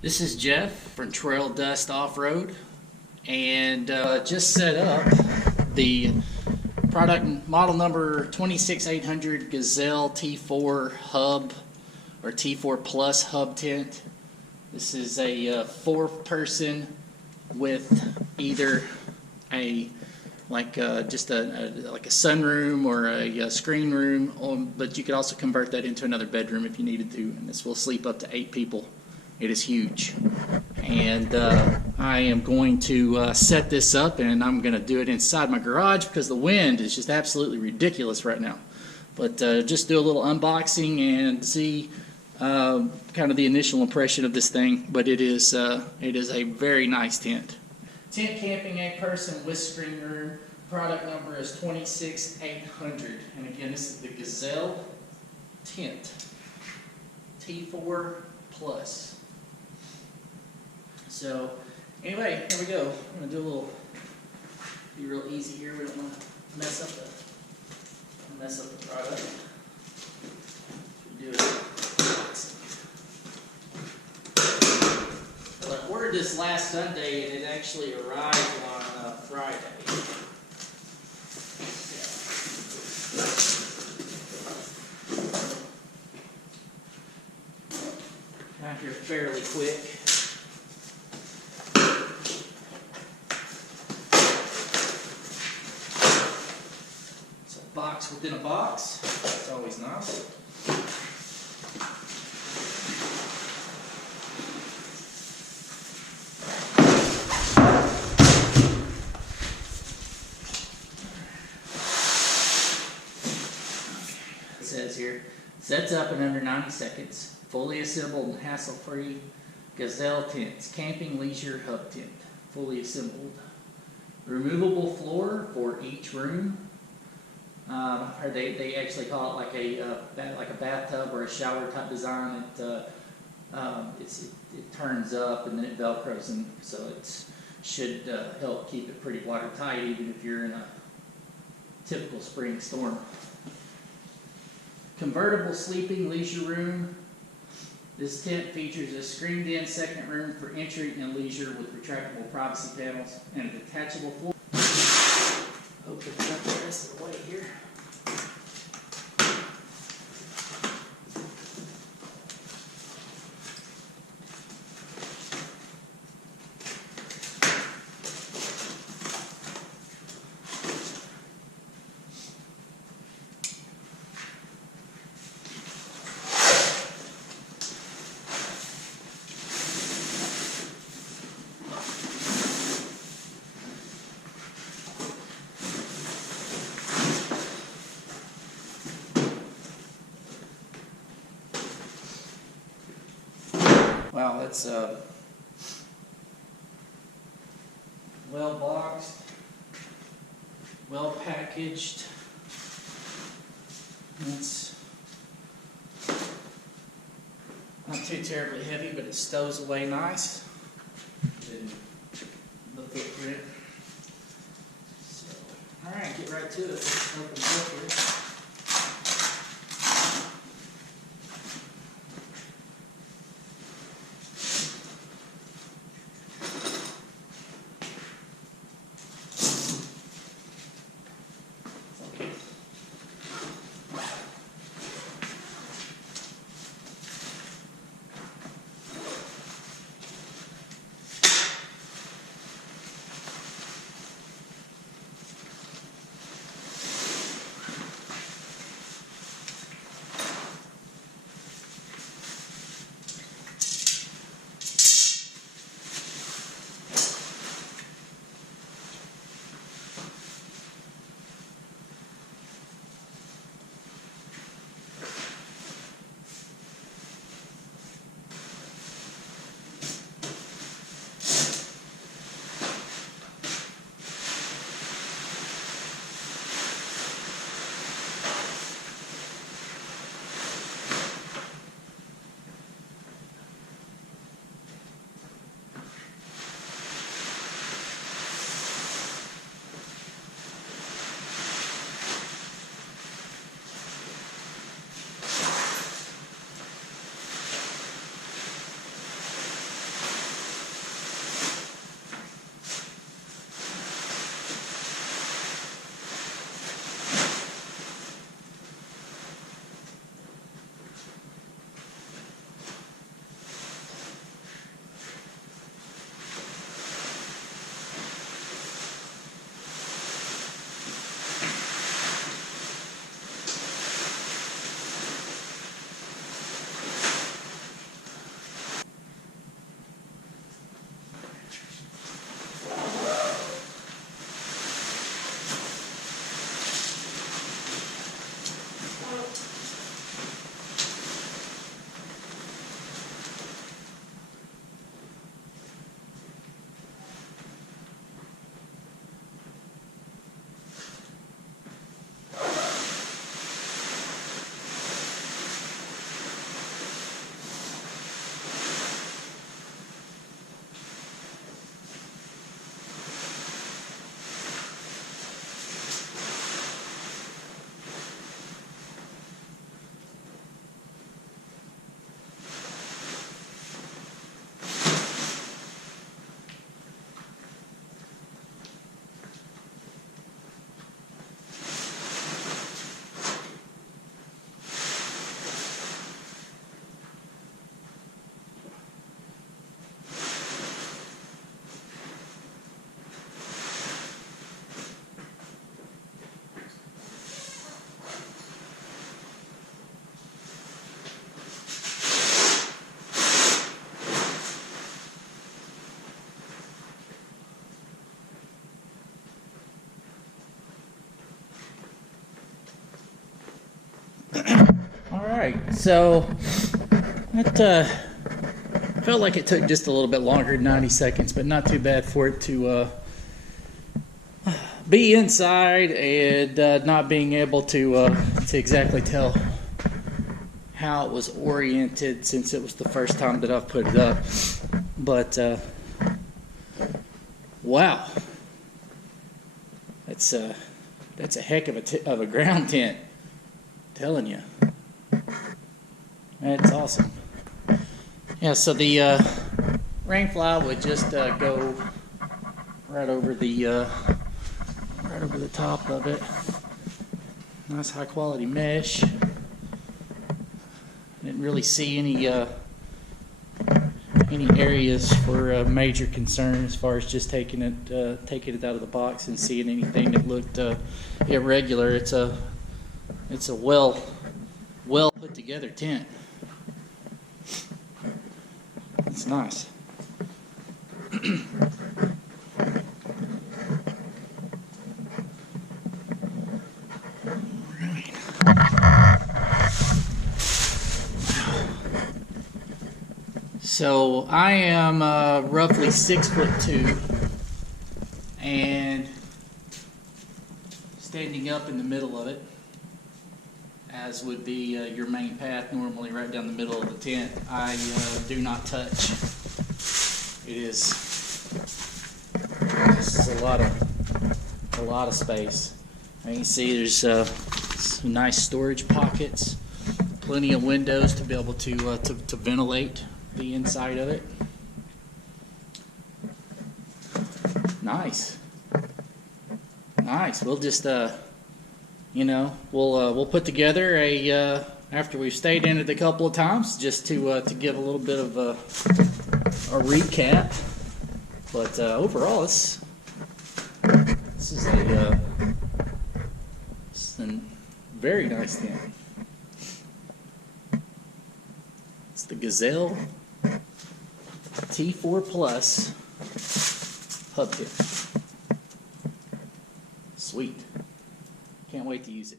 This is Jeff from Trail Dust Off-Road, and just set up the product model number 26800 Gazelle T4 Hub or T4 Plus Hub Tent. This is a 4-person with either a just like a sunroom or a screen room, but you could also convert that into another bedroom if you needed to, and this will sleep up to 8 people. It is huge, and I am going to set this up, and I'm going to do it inside my garage because the wind is just absolutely ridiculous right now. But just do a little unboxing and see kind of the initial impression of this thing. But it is a very nice tent. Tent camping 8-person with screen room. Product number is 26800, and again, this is the Gazelle Tent T4 Plus. So anyway, here we go. I'm gonna do a little, be real easy here. We don't want to mess up the product. Do it. Well, I ordered this last Sunday, and it actually arrived on Friday. Got here fairly quick. Box within a box. It's always nice. It says here, sets up in under 90 seconds. Fully assembled and hassle-free Gazelle Tents. Camping Leisure Hub Tent. Fully assembled. Removable floor for each room. Or they actually call it like a bathtub or a shower type design. It turns up and then it velcros, and so it should help keep it pretty watertight even if you're in a typical spring storm. Convertible sleeping leisure room. This tent features a screened-in second room for entry and leisure with retractable privacy panels and a detachable floor. Open it up the rest of the way here. Wow, that's well boxed, well packaged. It's not too terribly heavy, but it stows away nice. The footprint. So, all right, get right to it. Let's open it up here. Alright, so that felt like it took just a little bit longer than 90 seconds, but not too bad for it to be inside and not being able to exactly tell how it was oriented, since it was the first time that I've put it up. But wow, that's a heck of a ground tent, I'm telling you. That's awesome. Yeah, so the rainfly would just go right over the top of it. Nice high quality mesh. Didn't really see any areas for major concern as far as just taking it out of the box and seeing anything that looked irregular. It's a well put together tent. It's nice. So I am roughly 6'2", and standing up in the middle of it, as would be your main path normally right down the middle of the tent. I do not touch. It is a lot of space. And you can see there's some nice storage pockets, plenty of windows to be able to ventilate the inside of it. Nice. We'll just we'll put together a after we've stayed in it a couple of times, just to give a little bit of a recap. But overall, this is a very nice tent. It's the Gazelle T4 Plus Hub Tent. Sweet. Can't wait to use it.